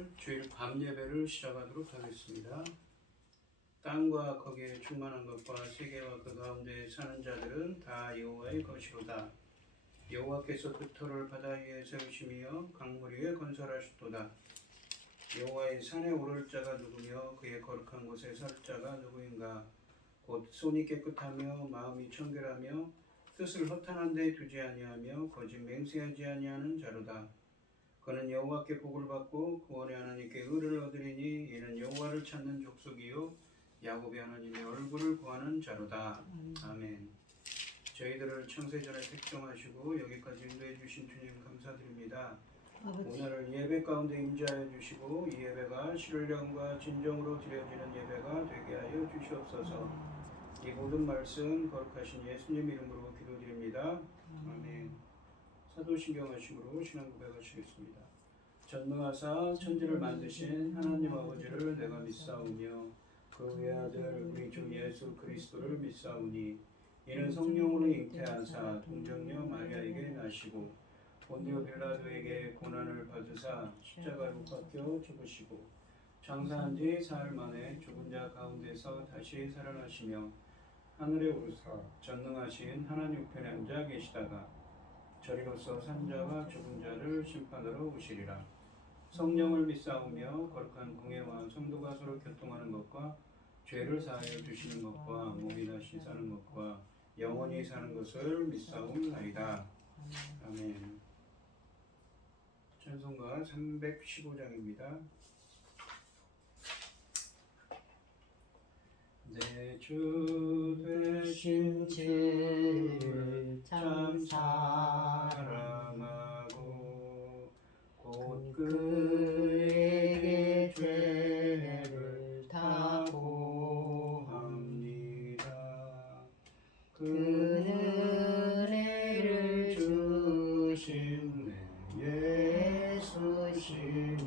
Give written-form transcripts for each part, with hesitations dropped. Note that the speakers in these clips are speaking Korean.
오늘 주일 밤 예배를 시작하도록 하겠습니다. 땅과 거기에 충만한 것과 세계와 그 가운데 사는 자들은 다 여호와의 것이로다. 여호와께서 그 터를 바다 위에 세우시며 강물 위에 건설하셨도다. 여호와의 산에 오를 자가 누구며 그의 거룩한 곳에 설 자가 누구인가? 곧 손이 깨끗하며 마음이 청결하며 뜻을 허탄한 데 두지 아니하며 거짓 맹세하지 아니하는 자로다. 그는 여호와께 복을 받고 구원의 하나님께 의를 얻으리니 이는 여호와를 찾는 족속이요 야곱의 하나님의 얼굴을 구하는 자로다. 아멘. 저희들을 창세전에 택정하시고 여기까지 인도해 주신 주님 감사드립니다. 오늘 예배 가운데 임재하여 주시고 이 예배가 신령과 진정으로 드려지는 예배가 되게 하여 주시옵소서. 이 모든 말씀 거룩하신 예수님 이름으로 기도드립니다. 아멘. 사도신경하심으로 신앙 고백하시겠습니다. 전능하사 천지를 만드신 하나님 아버지를 내가 믿사오며 그 외아들 우리 주 예수 그리스도를 믿사오니 이는 성령으로 잉태하사 동정녀 마리아에게 나시고 본디오 빌라도에게 고난을 받으사 십자가로 못 박혀 죽으시고 장사한 지 사흘 만에 죽은 자 가운데서 다시 살아나시며 하늘에 오르사 전능하신 하나님 우편에 앉아 계시다가 저리로서 산자와 죽은 자를 심판하러 오시리라. 성령을 믿사오며 거룩한 공예와 성도가 서로 교통하는 것과 죄를 사하여 주시는 것과 몸이 다시 사는 것과 영원히 사는 것을 믿사옵나이다. 아멘. 찬송가 315장입니다. 내 주 되신 주를 참 사랑하고 곧 그에게 죄를 다 고합니다. 그 은혜를 주신 내 예수시니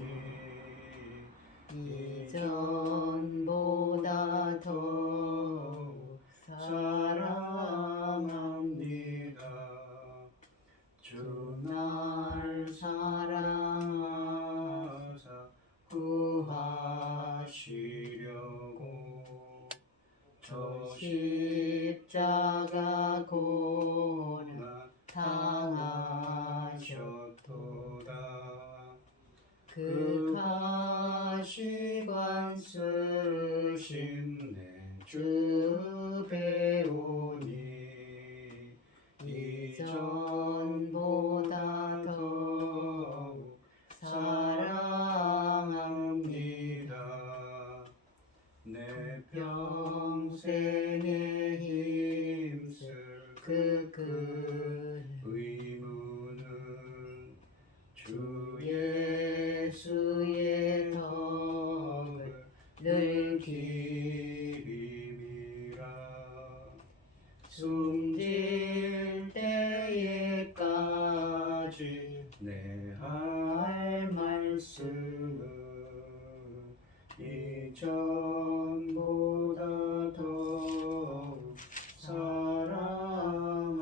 이전보다 더욱 사랑합니다. 주 날 사랑하사 구하시려고 저 십자가 고난 당하셨도다. 그 가시관 쓰심 내 주 배우니 이전보다 더욱 사랑합니다. 내 평생에 힘쓸 그 큰 의무는 주 예수의 덕을 늘 기림이라. 숨질 때에까지 내 할 말씀은 이전보다 더욱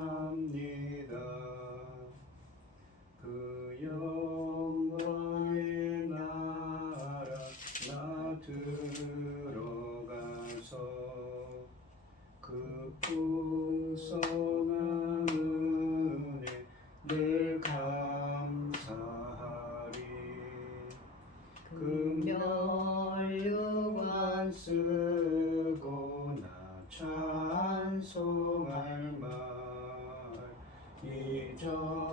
사랑합니다. 그 영광의 나라 나 들어가서 그 풍성한 은혜 늘 감사하리. 그 면류관 쓰고 나 찬송할 말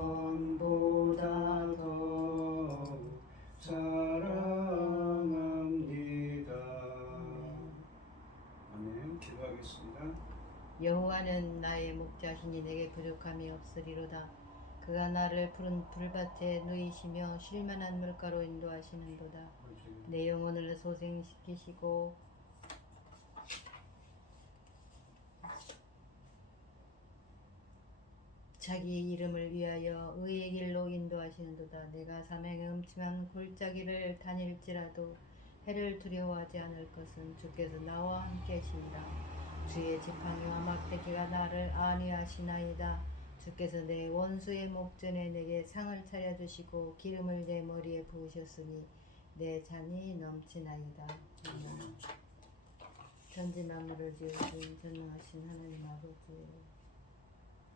이전보다 더욱 사랑합니다. 아멘. 기도하겠습니다. 여호와는 나의 목자시니 내게 부족함이 없으리로다. 그가 나를 푸른 풀밭에 누이시며 쉴만한 물가로 인도하시는도다. 내 영혼을 소생시키시고 자기 이름을 위하여 의의 길로 인도하시는도다. 내가 사명의 음침한 골짜기를 다닐지라도 해를 두려워하지 않을 것은 주께서 나와 함께시니라. 주의 지팡이와 막대기가 나를 안위하시나이다. 주께서 내 원수의 목전에 내게 상을 차려주시고 기름을 내 머리에 부으셨으니 내 잔이 넘치나이다. 아멘. 천지 만물을 지으신 전능하신 하나님 아버지,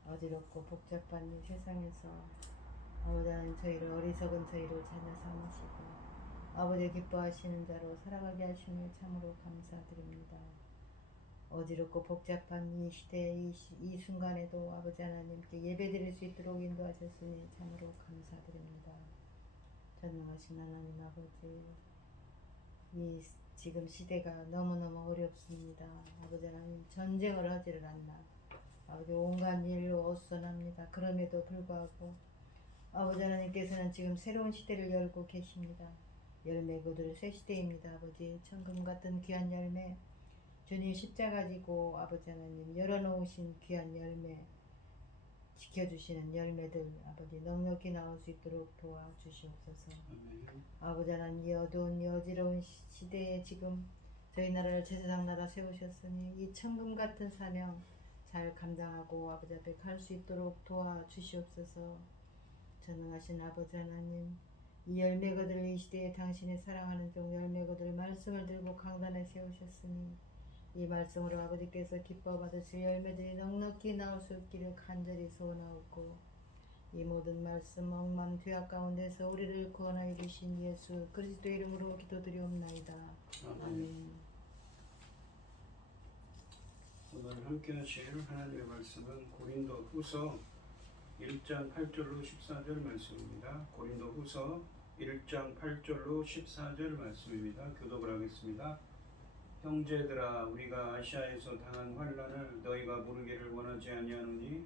어지럽고 복잡한 이 세상에서 아버지 하나님 저희를 어리석은 저희를 찾아 삼으시고 아버지 기뻐하시는 자로 살아가게 하시니 참으로 감사드립니다. 어지럽고 복잡한 이 시대 이 순간에도 아버지 하나님께 예배드릴 수 있도록 인도하셨으니 참으로 감사드립니다. 전능하신 하나님 아버지, 이 지금 시대가 너무너무 어렵습니다. 아버지 하나님 전쟁을 하지를 않나 아버지 온갖 일로 어수선합니다. 그럼에도 불구하고 아버지 하나님께서는 지금 새로운 시대를 열고 계십니다. 열매 거둘 새 시대입니다. 아버지 천금 같은 귀한 열매 주님 십자가 지고 아버지 하나님 열어놓으신 귀한 열매 지켜주시는 열매들 아버지 넉넉히 나올 수 있도록 도와주시옵소서. 아멘. 아버지 하나님 이 어두운 이 어지러운 시대에 지금 저희 나라를 제사장 나라 세우셨으니 이 천금 같은 사명 잘 감당하고 아버지 앞에 갈 수 있도록 도와주시옵소서. 전능하신 아버지 하나님 이 열매 거둘 이 시대에 당신의 사랑하는 종 열매 거둘 말씀을 들고 강단에 세우셨으니 이 말씀으로 아버지께서 기뻐 받으실 열매들이 넉넉히 나올 수 있기를 간절히 소원하옵고 이 모든 말씀 억만 죄악 가운데서 우리를 구원하여 주신 예수 그리스도 이름으로 기도드리옵나이다. 아멘. 오늘 함께 하실 하나님의 말씀은 고린도 후서 1장 8절로 14절 말씀입니다. 고린도 후서 1장 8절로 14절 말씀입니다. 교독을 하겠습니다. 형제들아 우리가 아시아에서 당한 환난을 너희가 모르기를 원하지 아니하노니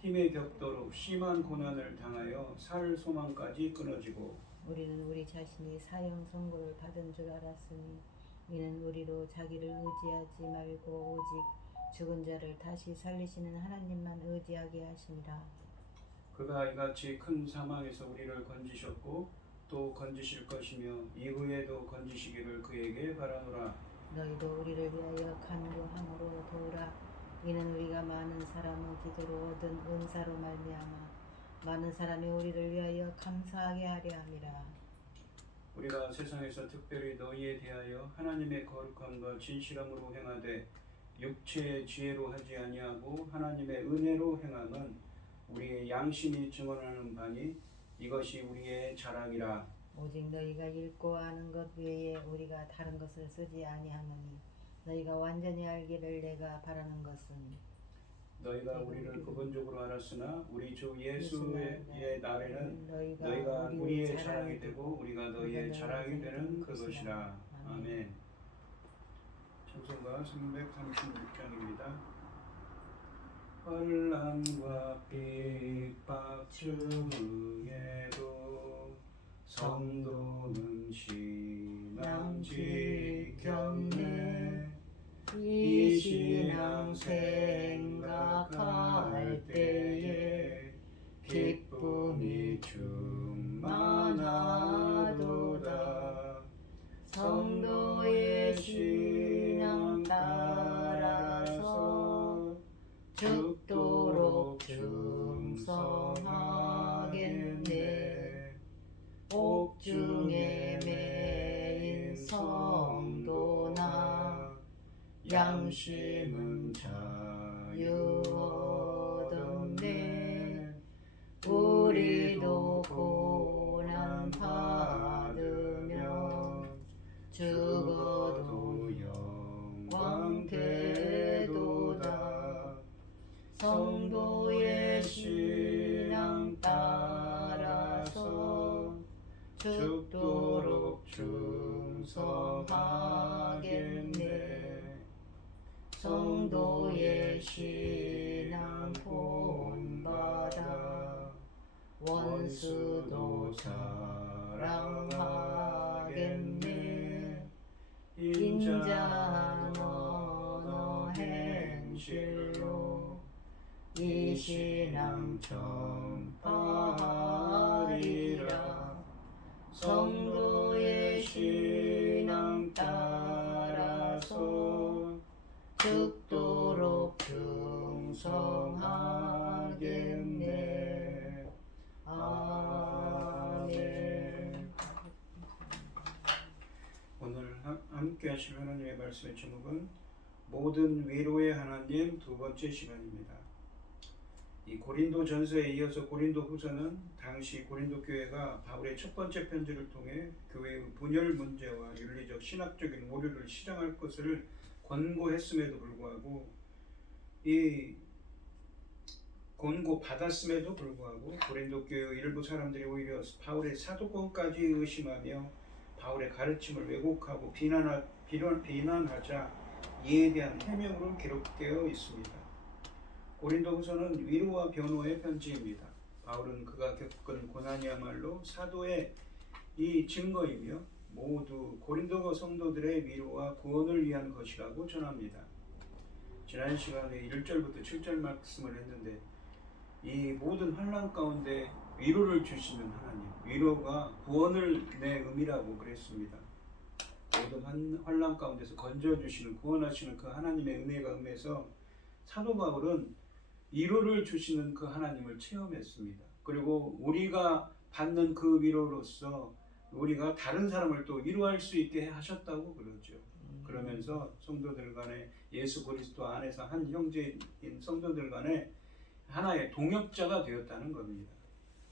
힘에 격도록 심한 고난을 당하여 살 소망까지 끊어지고 우리는 우리 자신이 사형 선고를 받은 줄 알았으니 이는 우리로 자기를 의지하지 말고 오직 죽은 자를 다시 살리시는 하나님만 의지하게 하심이라. 그가 이같이 큰 사망에서 우리를 건지셨고 또 건지실 것이며 이후에도 건지시기를 그에게 바라노라. 너희도 우리를 위하여 간구함으로 도우라. 이는 우리가 많은 사람의 기도로 얻은 은사로 말미암아 많은 사람이 우리를 위하여 감사하게 하려 함이라. 우리가 세상에서 특별히 너희에 대하여 하나님의 거룩함과 진실함으로 행하되 육체의 지혜로 하지 아니하고 하나님의 은혜로 행함은 우리의 양심이 증언하는 바니 이것이 우리의 자랑이라. 오직 너희가 읽고 아는 것 외에 우리가 다른 것을 쓰지 아니하노니 너희가 완전히 알기를 내가 바라는 것은 너희가 우리를 부분적으로 알았으나 우리 주 예수의 날에는 너희가 우리의 자랑이 되고 우리가 너희의 자랑이 되는 그것이라. 아멘. 찬송가 336장입니다. 환난과 핍박 중에도 성도는 신앙 지켰네. 이 신앙 생각할 때에 기쁨이 충만하도다. 성도의 신앙 따라서 죽도록 충성하겠네. 옥중에 매인 성도나 양심은 자유 얻었네. 우리도 고난 받으며 죽어도 영광 되도다. 성도의 신앙 따라서 죽도록 충성하겠네. 성도의 신앙 본받아 원수도 사랑하겠네. 인자한 언어 행실로 이 신앙 전파하리라. 성도의 신앙 따라서 죽도록 충성하겠네. 아멘. 함께 하실 하나님의 말씀의 제목은 모든 위로의 하나님 두 번째 시간입니다. 이 고린도 전서에 이어서 고린도 후서는 당시 고린도 교회가 바울의 첫 번째 편지를 통해 교회의 분열 문제와 윤리적 신학적인 오류를 시정할 것을 권고했음에도 불구하고 이 권고 받았음에도 불구하고 고린도 교회의 일부 사람들이 오히려 바울의 사도권까지 의심하며 바울의 가르침을 왜곡하고 비난하자 이에 대한 해명으로 기록되어 있습니다. 고린도후서는 위로와 변호의 편지입니다. 바울은 그가 겪은 고난이야말로 사도의 이 증거이며 모두 고린도 성도들의 위로와 구원을 위한 것이라고 전합니다. 지난 시간에 1절부터 7절 말씀을 했는데 이 모든 환난 가운데 위로를 주시는 하나님, 위로가 구원을 내 의미라고 그랬습니다. 모든 환난 가운데서 건져주시는 구원하시는 그 하나님의 은혜가 임해서 사도 바울은 위로를 주시는 그 하나님을 체험했습니다. 그리고 우리가 받는 그 위로로서 우리가 다른 사람을 또 위로할 수 있게 하셨다고 그러죠. 그러면서 성도들 간에 예수 그리스도 안에서 한 형제인 성도들 간에 하나의 동역자가 되었다는 겁니다.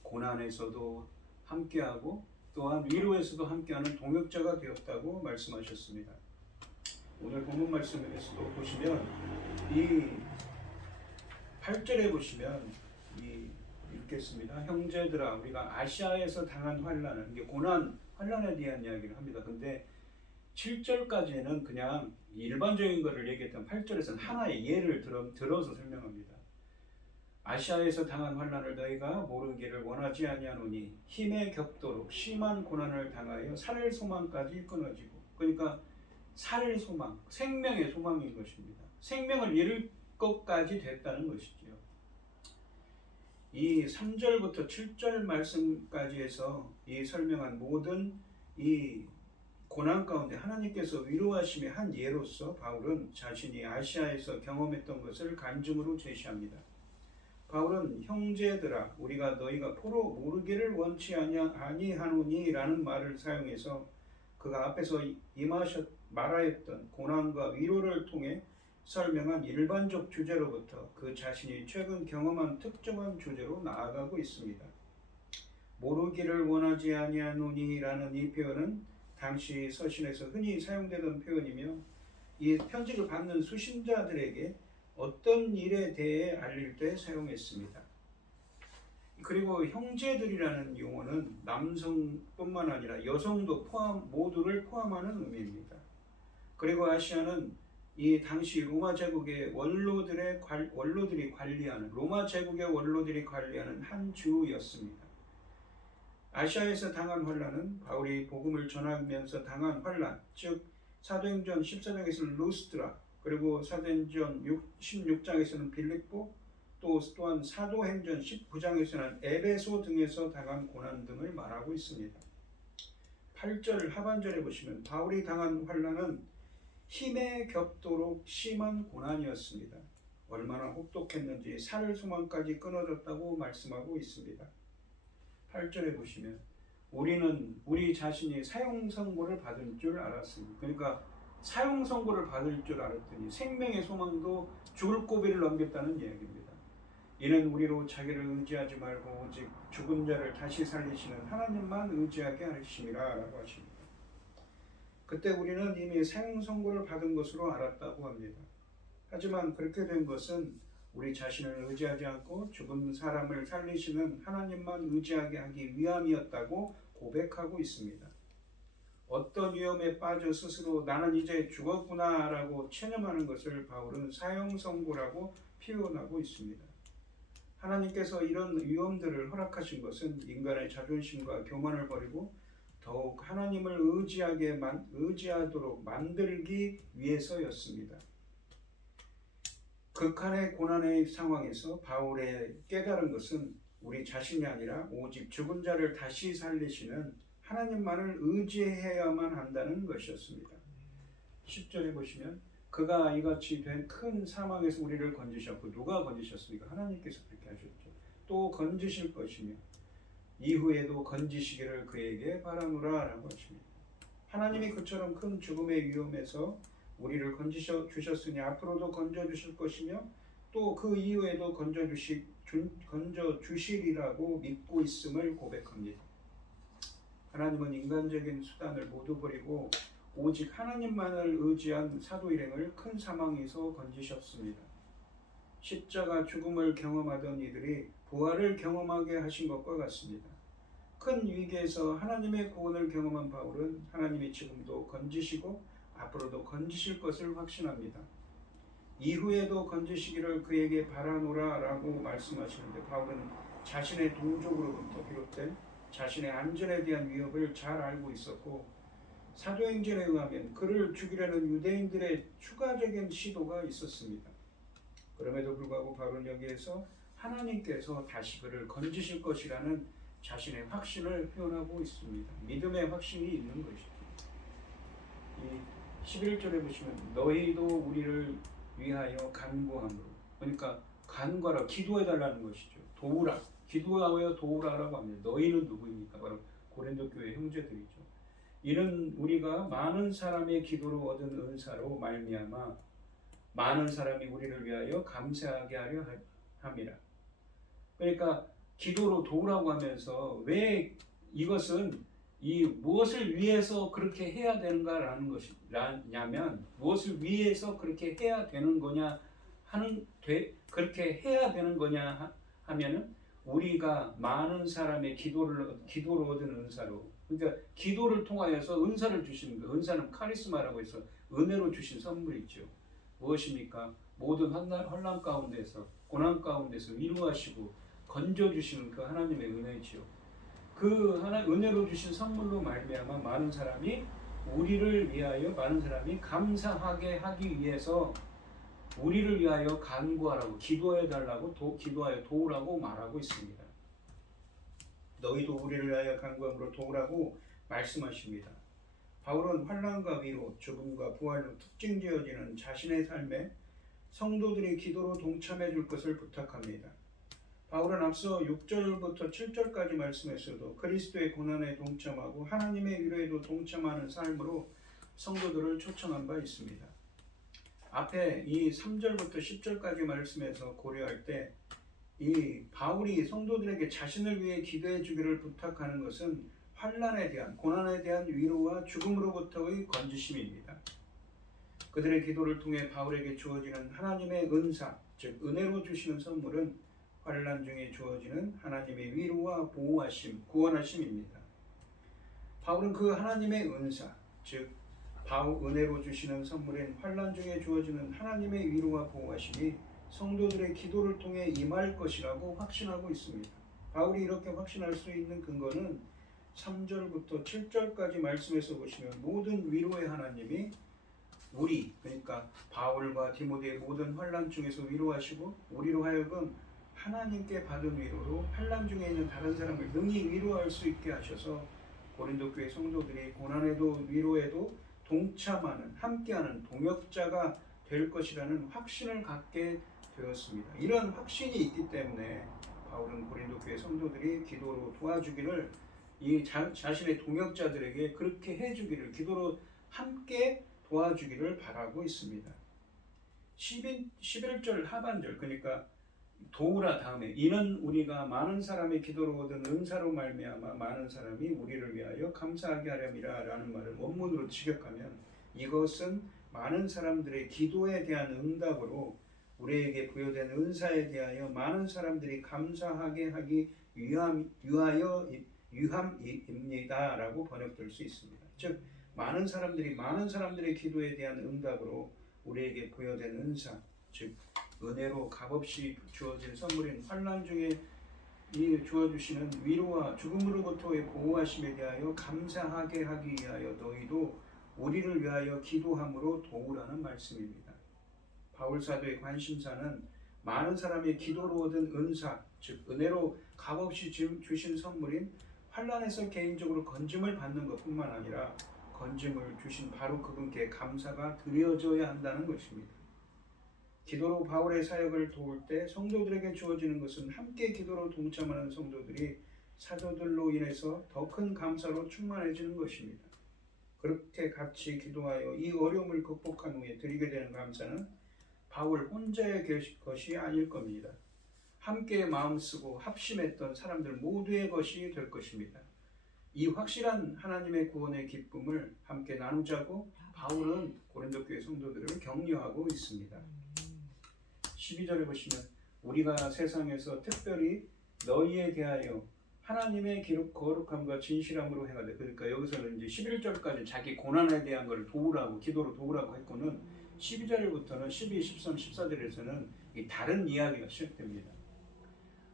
고난에서도 함께하고 또한 위로에서도 함께하는 동역자가 되었다고 말씀하셨습니다. 오늘 본문 말씀에서도 보시면 이 8절에 보시면 읽겠습니다. 형제들아 우리가 아시아에서 당한 환난은 이게 고난 환난에 대한 이야기를 합니다. 근데 7절까지는 그냥 일반적인 것을 얘기했던 8절에서는 하나의 예를 들어서 설명합니다. 아시아에서 당한 환난을 너희가 모르기를 원하지 아니하노니 힘에 격도록 심한 고난을 당하여 살 소망까지 끊어지고, 그러니까 살 소망, 생명의 소망인 것입니다. 생명을 잃을 것까지 됐다는 것이죠. 이 3절부터 7절 말씀까지 해서 이 설명한 모든 이 고난 가운데 하나님께서 위로하심의 한 예로서 바울은 자신이 아시아에서 경험했던 것을 간증으로 제시합니다. 바울은 형제들아 우리가 너희가 포로 모르기를 원치 아니하노니 라는 말을 사용해서 그가 앞에서 말하였던 고난과 위로를 통해 설명한 일반적 주제로부터 그 자신이 최근 경험한 특정한 주제로 나아가고 있습니다. 모르기를 원하지 아니하노니 라는 이 표현은 당시 서신에서 흔히 사용되던 표현이며 이 편지를 받는 수신자들에게 어떤 일에 대해 알릴 때 사용했습니다. 그리고 형제들이라는 용어는 남성뿐만 아니라 여성도 모두를 포함하는 의미입니다. 그리고 아시아는 이 당시 로마 제국의 원로들이 관리하는 한 주였습니다. 아시아에서 당한 환난은 바울이 복음을 전하면서 당한 환난, 즉 사도행전 14장에서는 루스드라, 그리고 사도행전 16장에서는 빌립보, 또한 사도행전 19장에서는 에베소 등에서 당한 고난 등을 말하고 있습니다. 8절 하반절에 보시면 바울이 당한 환난은 힘에 겹도록 심한 고난이었습니다. 얼마나 혹독했는지 살 소망까지 끊어졌다고 말씀하고 있습니다. 8절에 보시면 우리는 우리 자신이 사형 선고를 받을 줄 알았습니다. 그러니까 사형 선고를 받을 줄 알았더니 생명의 소망도 죽을 고비를 넘겼다는 이야기입니다. 이는 우리로 자기를 의지하지 말고 오직 죽은 자를 다시 살리시는 하나님만 의지하게 하심이라 라고 하십니다. 그때 우리는 이미 사형 선고를 받은 것으로 알았다고 합니다. 하지만 그렇게 된 것은 우리 자신을 의지하지 않고 죽은 사람을 살리시는 하나님만 의지하게 하기 위함이었다고 고백하고 있습니다. 어떤 위험에 빠져 스스로 나는 이제 죽었구나 라고 체념하는 것을 바울은 사형 선고라고 표현하고 있습니다. 하나님께서 이런 위험들을 허락하신 것은 인간의 자존심과 교만을 버리고 더욱 하나님을 의지하도록 만들기 위해서였습니다. 극한의 고난의 상황에서 바울의 깨달은 것은 우리 자신이 아니라 오직 죽은 자를 다시 살리시는 하나님만을 의지해야만 한다는 것이었습니다. 10절에 보시면 그가 이같이 된 큰 사망에서 우리를 건지셨고, 누가 건지셨습니까? 하나님께서 그렇게 하셨죠. 또 건지실 것이며 이후에도 건지시기를 그에게 바라노라 라고 하십니다. 하나님이 그처럼 큰 죽음의 위험에서 우리를 건지셔 주셨으니 앞으로도 건져 주실 것이며 또 그 이후에도 건져 주시리라고 믿고 있음을 고백합니다. 하나님은 인간적인 수단을 모두 버리고 오직 하나님만을 의지한 사도 일행을 큰 사망에서 건지셨습니다. 십자가 죽음을 경험하던 이들이 부활을 경험하게 하신 것과 같습니다. 큰 위기에서 하나님의 구원을 경험한 바울은 하나님이 지금도 건지시고 앞으로도 건지실 것을 확신합니다. 이후에도 건지시기를 그에게 바라노라라고 말씀하시는데 바울은 자신의 동족으로부터 비롯된 자신의 안전에 대한 위협을 잘 알고 있었고 사도행전에 의하면 그를 죽이려는 유대인들의 추가적인 시도가 있었습니다. 그럼에도 불구하고 바울은 여기에서 하나님께서 다시 그를 건지실 것이라는 자신의 확신을 표현하고 있습니다. 믿음의 확신이 있는 것이죠. 이 11절에 보시면 너희도 우리를 위하여 간구함으로, 그러니까 간구하라, 기도해달라는 것이죠. 도우라, 기도하여 도우라라고 합니다. 너희는 누구입니까? 바로 고린도 교회 형제들이죠. 이는 우리가 많은 사람의 기도로 얻은 은사로 말미암아 많은 사람이 우리를 위하여 감사하게 하려 함이라. 그러니까 기도로 도우라고 하면서 왜 이것은 이 무엇을 위해서 그렇게 해야 되는가라는 것이냐면 무엇을 위해서 그렇게 해야 되는 거냐 그렇게 해야 되는 거냐 하면은 우리가 많은 사람의 기도로 얻은 은사로, 그러니까 기도를 통하여서 은사를 주시는 거. 은사는 카리스마라고 해서 은혜로 주신 선물이죠. 무엇입니까? 모든 환난 가운데서 고난 가운데서 위로하시고 건져주시는 그 하나님의 은혜지요. 그 은혜로 주신 선물로 말미암아 많은 사람이 우리를 위하여 많은 사람이 감사하게 하기 위해서 우리를 위하여 간구하라고 기도해달라고 기도하여 도우라고 말하고 있습니다. 너희도 우리를 위하여 간구함으로 도우라고 말씀하십니다. 바울은 환난과 위로, 죽음과 부활로 특징지어지는 자신의 삶에 성도들이 기도로 동참해 줄 것을 부탁합니다. 바울은 앞서 6절부터 7절까지 말씀했어도 그리스도의 고난에 동참하고 하나님의 위로에도 동참하는 삶으로 성도들을 초청한 바 있습니다. 앞에 이 3절부터 10절까지 말씀에서 고려할 때 이 바울이 성도들에게 자신을 위해 기도해 주기를 부탁하는 것은 환난에 대한, 고난에 대한 위로와 죽음으로부터의 건지심입니다. 그들의 기도를 통해 바울에게 주어지는 하나님의 은사, 즉 은혜로 주시는 선물은 환난 중에 주어지는 하나님의 위로와 보호하심, 구원하심입니다. 바울은 그 하나님의 은사, 즉 은혜로 주시는 선물인 환난 중에 주어지는 하나님의 위로와 보호하심이 성도들의 기도를 통해 임할 것이라고 확신하고 있습니다. 바울이 이렇게 확신할 수 있는 근거는 3절부터 7절까지 말씀에서 보시면 모든 위로의 하나님이 우리, 그러니까 바울과 디모데의 모든 환난 중에서 위로하시고 우리로 하여금 하나님께 받은 위로로 환난 중에 있는 다른 사람을 능히 위로할 수 있게 하셔서 고린도 교회 성도들이 고난에도 위로에도 동참하는, 함께하는 동역자가 될 것이라는 확신을 갖게 되었습니다. 이런 확신이 있기 때문에 바울은 고린도 교회 성도들이 기도로 도와주기를, 이 자신의 동역자들에게 그렇게 해주기를, 기도로 함께 도와주기를 바라고 있습니다. 11절 하반절, 그러니까 도우라 다음에 이는 우리가 많은 사람의 기도로 얻은 은사로 말미암아 많은 사람이 우리를 위하여 감사하게 하렴이라 라는 말을 원문으로 직역하면 이것은 많은 사람들의 기도에 대한 응답으로 우리에게 부여된 은사에 대하여 많은 사람들이 감사하게 하기 위함입니다 라고 번역될 수 있습니다. 즉 많은 사람들의 기도에 대한 응답으로 우리에게 부여된 은사, 즉 은혜로 값없이 주어진 선물인 환난 중에 주어주시는 위로와 죽음으로부터의 보호하심에 대하여 감사하게 하기 위하여 너희도 우리를 위하여 기도함으로 도우라는 말씀입니다. 바울 사도의 관심사는 많은 사람의 기도로 얻은 은사, 즉 은혜로 값없이 주신 선물인 환난에서 개인적으로 건짐을 받는 것뿐만 아니라 건짐을 주신 바로 그분께 감사가 드려져야 한다는 것입니다. 기도로 바울의 사역을 도울 때 성도들에게 주어지는 것은 함께 기도로 동참하는 성도들이 사도들로 인해서 더 큰 감사로 충만해지는 것입니다. 그렇게 같이 기도하여 이 어려움을 극복한 후에 드리게 되는 감사는 바울 혼자의 것이 아닐 겁니다. 함께 마음 쓰고 합심했던 사람들 모두의 것이 될 것입니다. 이 확실한 하나님의 구원의 기쁨을 함께 나누자고 바울은 고린도 교회 성도들을 격려하고 있습니다. 12절에 보시면 우리가 세상에서 특별히 너희에 대하여 하나님의 거룩함과 진실함으로 행하되, 그러니까 여기서는 이제 11절까지 자기 고난에 대한 걸 도우라고, 기도로 도우라고 했고는 12절부터는 12, 13, 14절에서는 이 다른 이야기가 시작됩니다.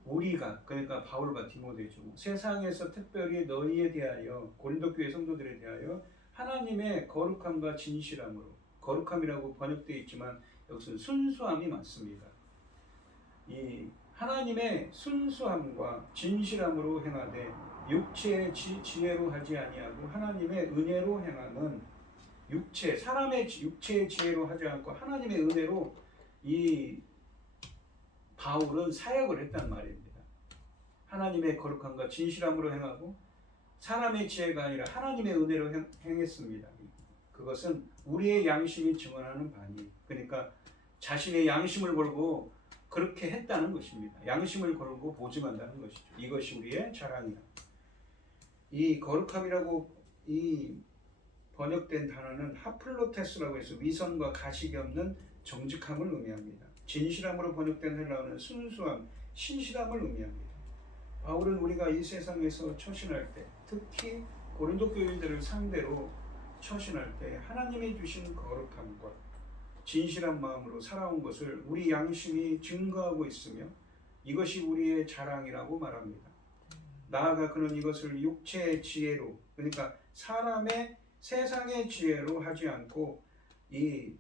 우리가, 그러니까 바울과 디모데죠, 세상에서 특별히 너희에 대하여, 고린도 교회 성도들에 대하여 하나님의 거룩함과 진실함으로, 거룩함이라고 번역되어 있지만 여기서는 순수함이 맞습니다. 이 하나님의 순수함과 진실함으로 행하되 육체의 지혜로 하지 아니하고 하나님의 은혜로 행하는, 사람의 육체의 지혜로 하지 않고 하나님의 은혜로 이 바울은 사역을 했단 말입니다. 하나님의 거룩함과 진실함으로 행하고 사람의 지혜가 아니라 하나님의 은혜로 행했습니다. 그것은 우리의 양심이 증언하는 바니, 그러니까 자신의 양심을 걸고 그렇게 했다는 것입니다. 양심을 걸고 보증한다는 것이죠. 이것이 우리의 자랑이다. 이 거룩함이라고 이 번역된 단어는 하플로테스라고 해서 위선과 가식이 없는 정직함을 의미합니다. 진실함으로 번역된 헬라어는 순수함, 신실함을 의미합니다. 바울은 우리가 이 세상에서 처신할 때, 특히 고린도 교인들을 상대로 처신할 때 하나님이 주신 거룩함과 진실한 마음으로 살아온 것을 우리 양심이 증거하고 있으며 이것이 우리의 자랑이라고 말합니다. 나아가 그는 이것을 육체의 지혜로, 그러니까 사람의 세상의 지혜로 하지 않고 이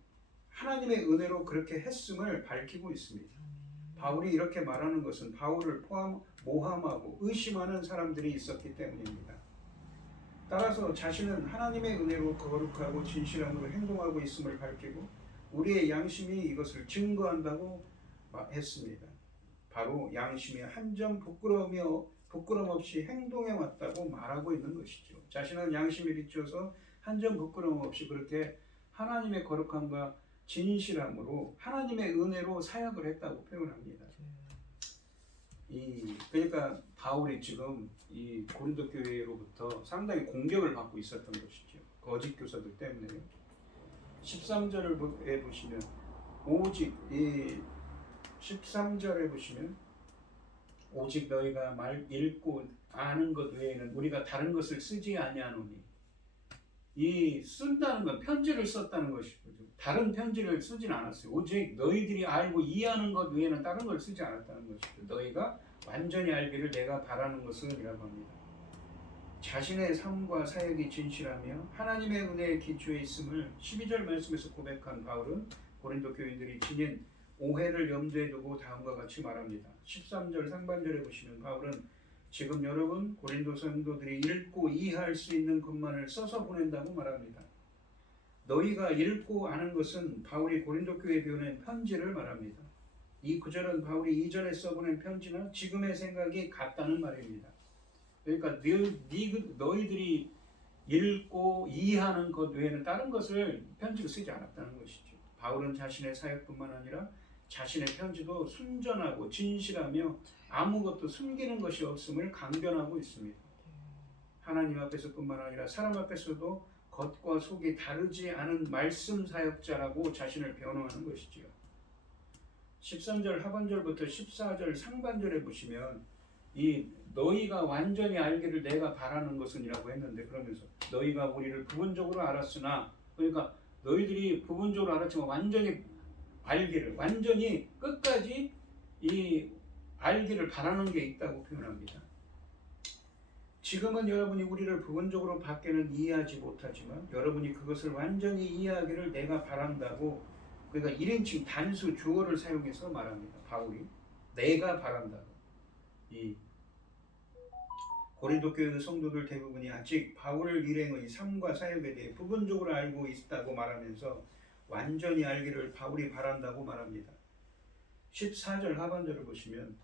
하나님의 은혜로 그렇게 했음을 밝히고 있습니다. 바울이 이렇게 말하는 것은 바울을 모함하고 의심하는 사람들이 있었기 때문입니다. 따라서 자신은 하나님의 은혜로 거룩하고 진실함으로 행동하고 있음을 밝히고 우리의 양심이 이것을 증거한다고 했습니다. 바로 양심이 한 점 부끄럼 없이 행동해 왔다고 말하고 있는 것이죠. 자신은 양심에 비추어서 한 점 부끄럼 없이 그렇게 하나님의 거룩함과 진실함으로 하나님의 은혜로 사역을 했다고 표현합니다. 그러니까 바울이 지금 이 고린도 교회로부터 상당히 공격을 받고 있었던 것이죠. 거짓 교사들 때문에요. 13절에 보시면 오직 13절에 보시면 오직 너희가 읽고 아는 것 외에는 우리가 다른 것을 쓰지 아니하노니, 이 쓴다는 건 편지를 썼다는 것이죠. 다른 편지를 쓰진 않았어요. 오직 너희들이 알고 이해하는 것 외에는 다른 걸 쓰지 않았다는 것이죠. 너희가 완전히 알기를 내가 바라는 것은 이라고 합니다. 자신의 삶과 사역이 진실하며 하나님의 은혜에 기초해 있음을 12절 말씀에서 고백한 바울은 고린도 교인들이 지닌 오해를 염두에 두고 다음과 같이 말합니다. 13절 상반절에 보시면 바울은 지금 여러분 고린도 성도들이 읽고 이해할 수 있는 것만을 써서 보낸다고 말합니다. 너희가 읽고 아는 것은 바울이 고린도 교회에 보낸 편지를 말합니다. 이 구절은 바울이 이전에 써보낸 편지나 지금의 생각이 같다는 말입니다. 그러니까 너희들이 읽고 이해하는 것 외에는 다른 것을 편지로 쓰지 않았다는 것이죠. 바울은 자신의 사역뿐만 아니라 자신의 편지도 순전하고 진실하며 아무것도 숨기는 것이 없음을 강변하고 있습니다. 하나님 앞에서뿐만 아니라 사람 앞에서도 겉과 속이 다르지 않은 말씀 사역자라고 자신을 변호하는 것이지요. 13절 하반절부터 14절 상반절에 보시면 이 너희가 완전히 알기를 내가 바라는 것은 이라고 했는데, 그러면서 너희가 우리를 부분적으로 알았으나, 그러니까 너희들이 부분적으로 알았지만 완전히 알기를, 완전히 끝까지 이 알기를 바라는 게 있다고 표현합니다. 지금은 여러분이 우리를 부분적으로 밖에는 이해하지 못하지만 여러분이 그것을 완전히 이해하기를 내가 바란다고, 그러니까 1인칭 단수 주어를 사용해서 말합니다. 바울이 내가 바란다고. 이 고린도 교회 성도들 대부분이 아직 바울 일행의 삶과 사역에 대해 부분적으로 알고 있다고 말하면서 완전히 알기를 바울이 바란다고 말합니다. 14절 하반절을 보시면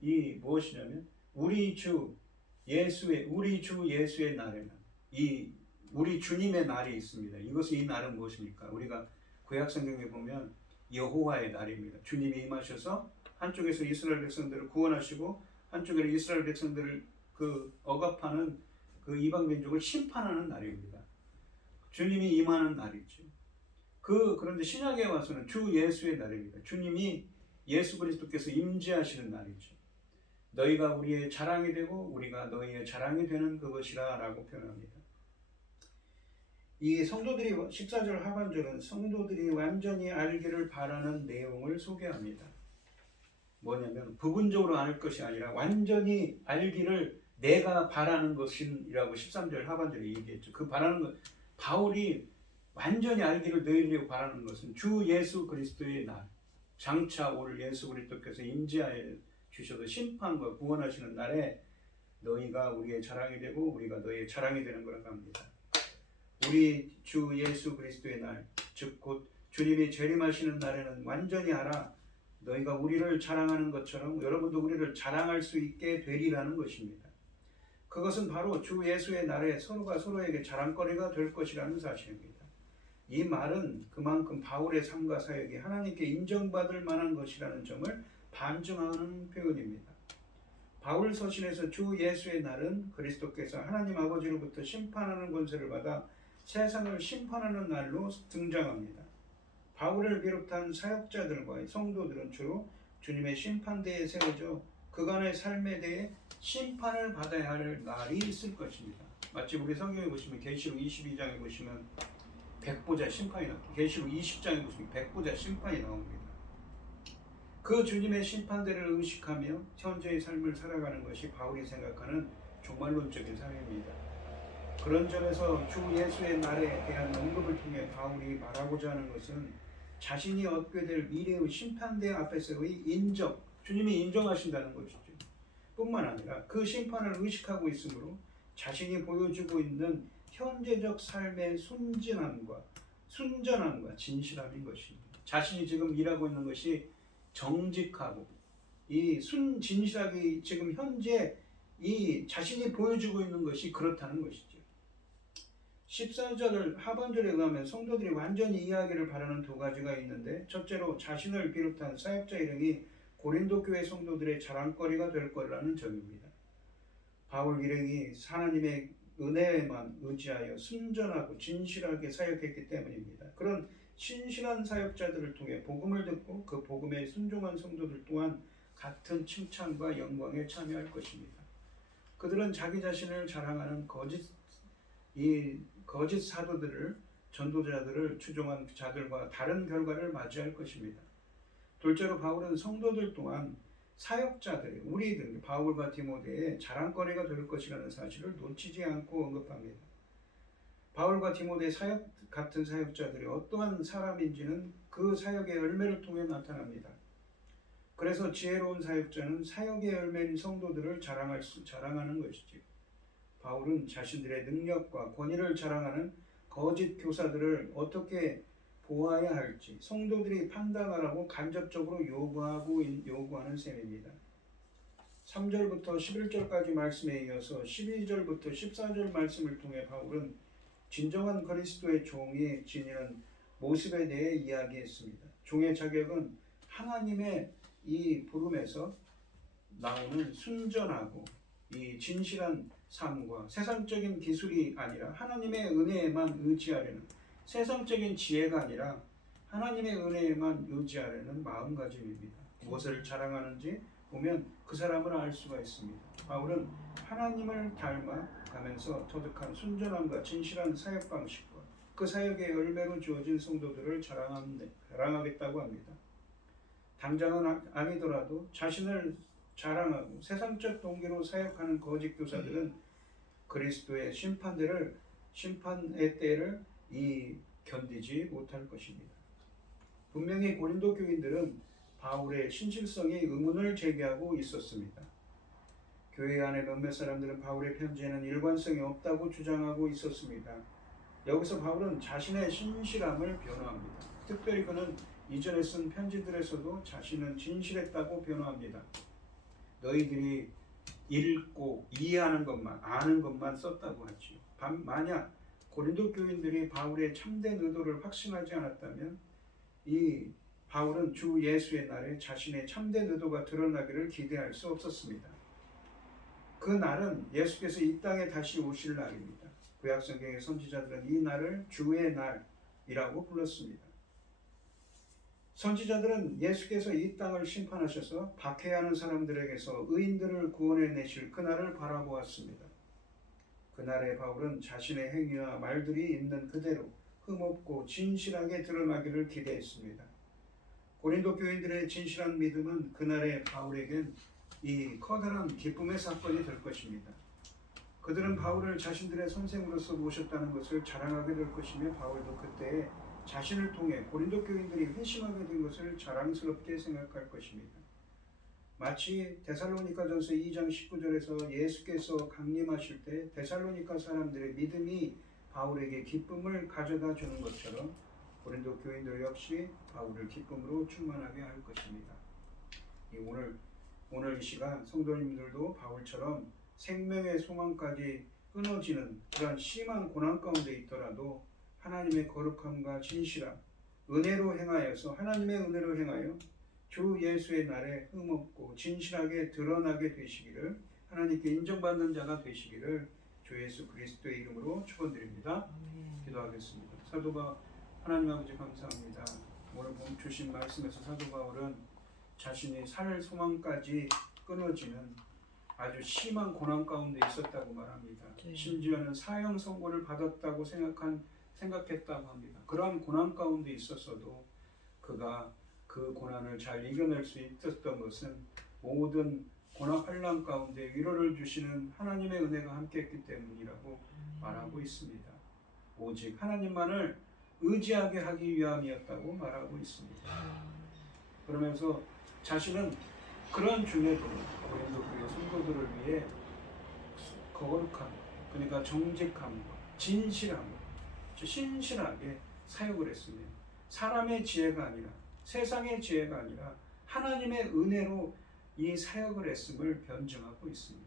이 무엇이냐면 우리 주 예수의 날에는, 이 우리 주님의 날이 있습니다. 이것은 이 날은 무엇입니까? 우리가 구약 성경에 보면 여호와의 날입니다. 주님이 임하셔서 한쪽에서 이스라엘 백성들을 구원하시고 한쪽에는 이스라엘 백성들을 억압하는 이방 민족을 심판하는 날입니다. 주님이 임하는 날이죠. 그런데 신약에 와서는 주 예수의 날입니다. 주님이 예수 그리스도께서 임재하시는 날이죠. 너희가 우리의 자랑이 되고 우리가 너희의 자랑이 되는 그것이라 라고 표현합니다. 이 성도들이 14절 하반절은 성도들이 완전히 알기를 바라는 내용을 소개합니다. 뭐냐면 부분적으로 알 것이 아니라 완전히 알기를 내가 바라는 것이라고 13절 하반절에 얘기했죠. 그 바라는 것, 바울이 완전히 알기를 너희들이 바라는 것은 주 예수 그리스도의 날, 장차 올 예수 그리스도께서 임재하여 주셔서 심판과 구원하시는 날에 너희가 우리의 자랑이 되고 우리가 너희의 자랑이 되는 거라고 합니다. 우리 주 예수 그리스도의 날, 즉 곧 주님이 재림하시는 날에는 완전히 알아 너희가 우리를 자랑하는 것처럼 여러분도 우리를 자랑할 수 있게 되리라는 것입니다. 그것은 바로 주 예수의 날에 서로가 서로에게 자랑거리가 될 것이라는 사실입니다. 이 말은 그만큼 바울의 삶과 사역이 하나님께 인정받을 만한 것이라는 점을 반증하는 표현입니다. 바울 서신에서 주 예수의 날은 그리스도께서 하나님 아버지로부터 심판하는 권세를 받아 세상을 심판하는 날로 등장합니다. 바울을 비롯한 사역자들과 성도들은 주로 주님의 심판대에 세워져 그간의 삶에 대해 심판을 받아야 할 날이 있을 것입니다. 마치 우리 성경에 보시면 계시록 22장에 보시면 백보자 심판이 나옵니다. 계시록 20장에 보시면 백보자 심판이 나옵니다. 그 주님의 심판대를 의식하며 현재의 삶을 살아가는 것이 바울이 생각하는 종말론적인 삶입니다. 그런 점에서 주 예수의 날에 대한 언급을 통해 바울이 말하고자 하는 것은 자신이 얻게 될 미래의 심판대 앞에서의 인정, 주님이 인정하신다는 것이죠. 뿐만 아니라 그 심판을 의식하고 있으므로 자신이 보여주고 있는 현재적 삶의 순전함과 진실함인 것입니다. 자신이 지금 일하고 있는 것이 정직하고 이 진실하게 지금 현재 이 자신이 보여주고 있는 것이 그렇다는 것이죠. 14절 하반절에 의하면 성도들이 완전히 이해하기를 바라는 두 가지가 있는데, 첫째로 자신을 비롯한 사역자 일행이 고린도 교회 성도들의 자랑거리가 될 거라는 점입니다. 바울 일행이 하나님의 은혜에만 의지하여 순전하고 진실하게 사역했기 때문입니다. 그런 신실한 사역자들을 통해 복음을 듣고 그 복음에 순종한 성도들 또한 같은 칭찬과 영광에 참여할 것입니다. 그들은 자기 자신을 자랑하는 거짓 사도들을, 전도자들을 추종한 자들과 다른 결과를 맞이할 것입니다. 둘째로 바울은 성도들 또한 사역자들이 우리들 바울과 디모데의 자랑거리가 될 것이라는 사실을 놓치지 않고 언급합니다. 바울과 디모데 같은 사역자들이 어떠한 사람인지는 그 사역의 열매를 통해 나타납니다. 그래서 지혜로운 사역자는 사역의 열매인 성도들을 자랑하는 것이지. 바울은 자신들의 능력과 권위를 자랑하는 거짓 교사들을 어떻게 보아야 할지 성도들이 판단하라고 간접적으로 요구하는 셈입니다. 3절부터 11절까지 말씀에 이어서 12절부터 14절 말씀을 통해 바울은 진정한 그리스도의 종이 지니는 모습에 대해 이야기했습니다. 종의 자격은 하나님의 이 부름에서 나오는 순전하고 이 진실한 삶과 세상적인 기술이 아니라 하나님의 은혜에만 의지하려는, 세상적인 지혜가 아니라 하나님의 은혜에만 의지하려는 마음가짐입니다. 무엇을 자랑하는지 보면 그 사람을 알 수가 있습니다. 바울은 하나님을 닮아가면서 터득한 순전함과 진실한 사역 방식과 그 사역의 열매로 주어진 성도들을 자랑하겠다고 합니다. 당장은 아니더라도 자신을 자랑하고 세상적 동기로 사역하는 거짓 교사들은 그리스도의 심판의 때를 견디지 못할 것입니다. 분명히 고린도 교인들은 바울의 신실성에 의문을 제기하고 있었습니다. 교회 안에 몇몇 사람들은 바울의 편지에는 일관성이 없다고 주장하고 있었습니다. 여기서 바울은 자신의 신실함을 변호합니다. 특별히 그는 이전에 쓴 편지들에서도 자신은 진실했다고 변호합니다. 너희들이 읽고 이해하는 것만, 아는 것만 썼다고 하지요. 만약 고린도 교인들이 바울의 참된 의도를 확신하지 않았다면 이 바울은 주 예수의 날에 자신의 참된 의도가 드러나기를 기대할 수 없었습니다. 그 날은 예수께서 이 땅에 다시 오실 날입니다. 구약성경의 선지자들은 이 날을 주의 날이라고 불렀습니다. 선지자들은 예수께서 이 땅을 심판하셔서 박해하는 사람들에게서 의인들을 구원해내실 그날을 바라보았습니다. 그날에 바울은 자신의 행위와 말들이 있는 그대로 흠없고 진실하게 드러나기를 기대했습니다. 고린도 교인들의 진실한 믿음은 그날의 바울에겐 이 커다란 기쁨의 사건이 될 것입니다. 그들은 바울을 자신들의 선생으로서 모셨다는 것을 자랑하게 될 것이며 바울도 그때에 자신을 통해 고린도 교인들이 회심하게 된 것을 자랑스럽게 생각할 것입니다. 마치 데살로니가전서 2장 19절에서 예수께서 강림하실 때 데살로니가 사람들의 믿음이 바울에게 기쁨을 가져다 주는 것처럼 고린도 교인들 역시 바울을 기쁨으로 충만하게 할 것입니다. 오늘 이 시간 성도님들도 바울처럼 생명의 소망까지 끊어지는 그런 심한 고난 가운데 있더라도 하나님의 거룩함과 진실함, 은혜로 행하여서 하나님의 은혜로 행하여 주 예수의 날에 흠없고 진실하게 드러나게 되시기를, 하나님께 인정받는 자가 되시기를 주 예수 그리스도의 이름으로 축원드립니다. 기도하겠습니다. 하나님 아버지 감사합니다. 오늘 주신 말씀에서 사도 바울은 자신이 살 소망까지 끊어지는 아주 심한 고난 가운데 있었다고 말합니다. 심지어는 사형 선고를 받았다고 생각했다고 합니다. 그러한 고난 가운데 있었어도 그가 그 고난을 잘 이겨낼 수 있었던 것은 모든 고난 환난 가운데 위로를 주시는 하나님의 은혜가 함께했기 때문이라고 말하고 있습니다. 오직 하나님만을 의지하게 하기 위함이었다고 말하고 있습니다. 그러면서 자신은 그런 중에도 고린도 교회 성도들을 위해 거룩함, 그러니까 정직함과 진실함, 신실하게 사역을 했으며 사람의 지혜가 아니라 세상의 지혜가 아니라 하나님의 은혜로 이 사역을 했음을 변증하고 있습니다.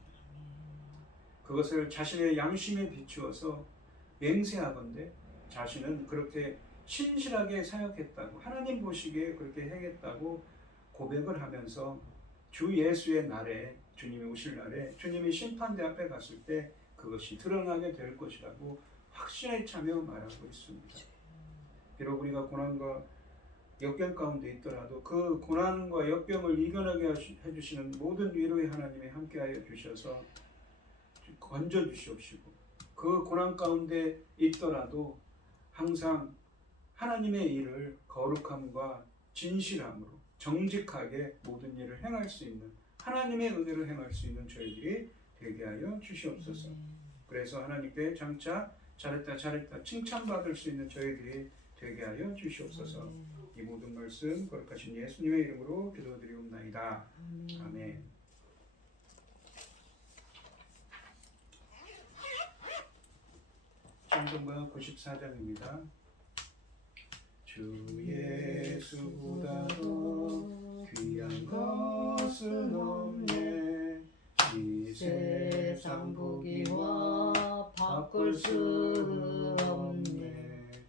그것을 자신의 양심에 비추어서 맹세하건대 자신은 그렇게 신실하게 사역했다고, 하나님 보시기에 그렇게 행했다고 고백을 하면서 주 예수의 날에, 주님이 오실 날에, 주님이 심판대 앞에 갔을 때 그것이 드러나게 될 것이라고 확신에 차며 말하고 있습니다. 비록 우리가 고난과 역병 가운데 있더라도 그 고난과 역병을 이겨내게 해주시는 모든 위로의 하나님이 함께하여 주셔서 건져 주시옵시고, 그 고난 가운데 있더라도 항상 하나님의 일을 거룩함과 진실함으로 정직하게 모든 일을 행할 수 있는, 하나님의 은혜를 행할 수 있는 저희들이 되게 하여 주시옵소서. 그래서 하나님께 장차 잘했다 칭찬받을 수 있는 저희들이 되게 하여 주시옵소서. 이 모든 말씀 거룩하신 예수님의 이름으로 기도드리옵나이다. 아멘. 찬송가 94장입니다. 주 예수보다 더 귀한 것은 없네. 이 세상 보기와 바꿀 수 없네.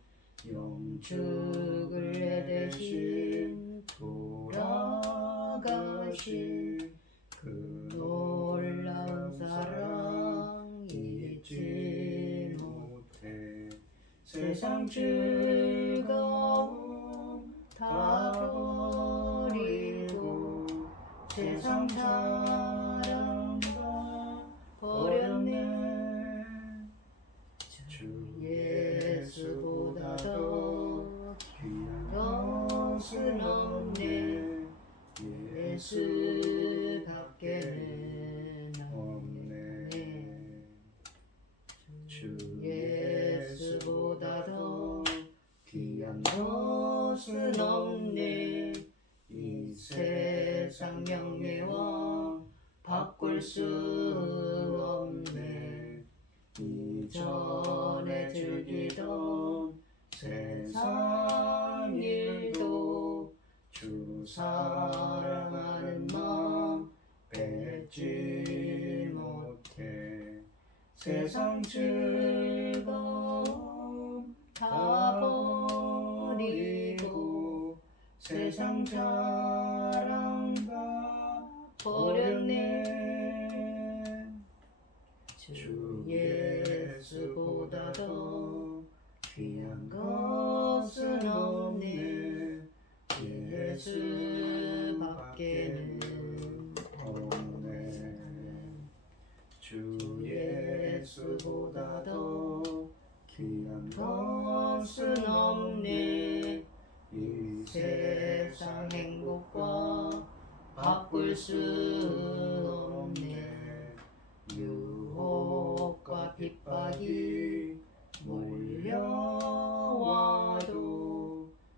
영축을 내 대신 돌아가신 그 놀라운 사랑 잊지 못해. 세상 즐거움 다 버리고 세상 사랑 다 버렸네. 주 예수보다 더 귀한 것은 없네. 예수밖에는 없네. 주 예수보다 더 귀한 것은 없네. 이 세상 명예와 바꿀 수 없네. 이전에 즐기던 세상 일도 주 사랑하는 마음 뺏지 못해. 세상 즐거움 다 버리고 세상 자랑 다 버렸네. 주 예수보다 더 귀한 것은 없네. 예수밖에는 없네. 주 예수보다 더 귀한 것은 없네. 이 세상 행복과 바꿀 수 없네. 유혹과 핍박이 몰려와도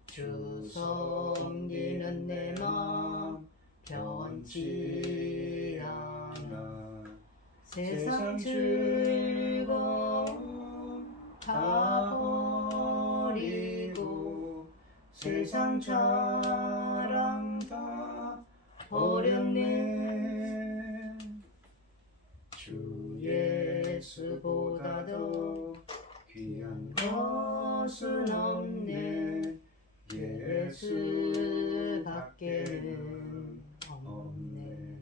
주 섬기는 내 맘 변치 않아. 세상 즐거움 다 버리고 세상 자랑 다 버렸네. 주 예수보다 더 귀한 것은 없네. 예수밖에는 없네.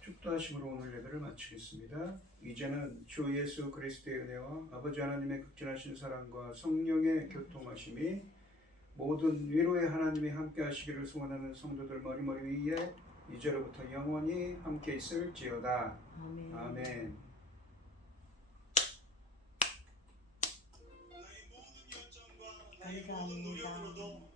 축도하심으로 오늘 예배를 마치겠습니다. 이제는 주 예수 그리스도의 은혜와 아버지 하나님의 극진하신 사랑과 성령의 교통하심이 모든 위로의 하나님이 함께 하시기를 소원하는 성도들 머리머리 위에 이제로부터 영원히 함께 있을지어다. 아멘. 아멘. 감사합니다.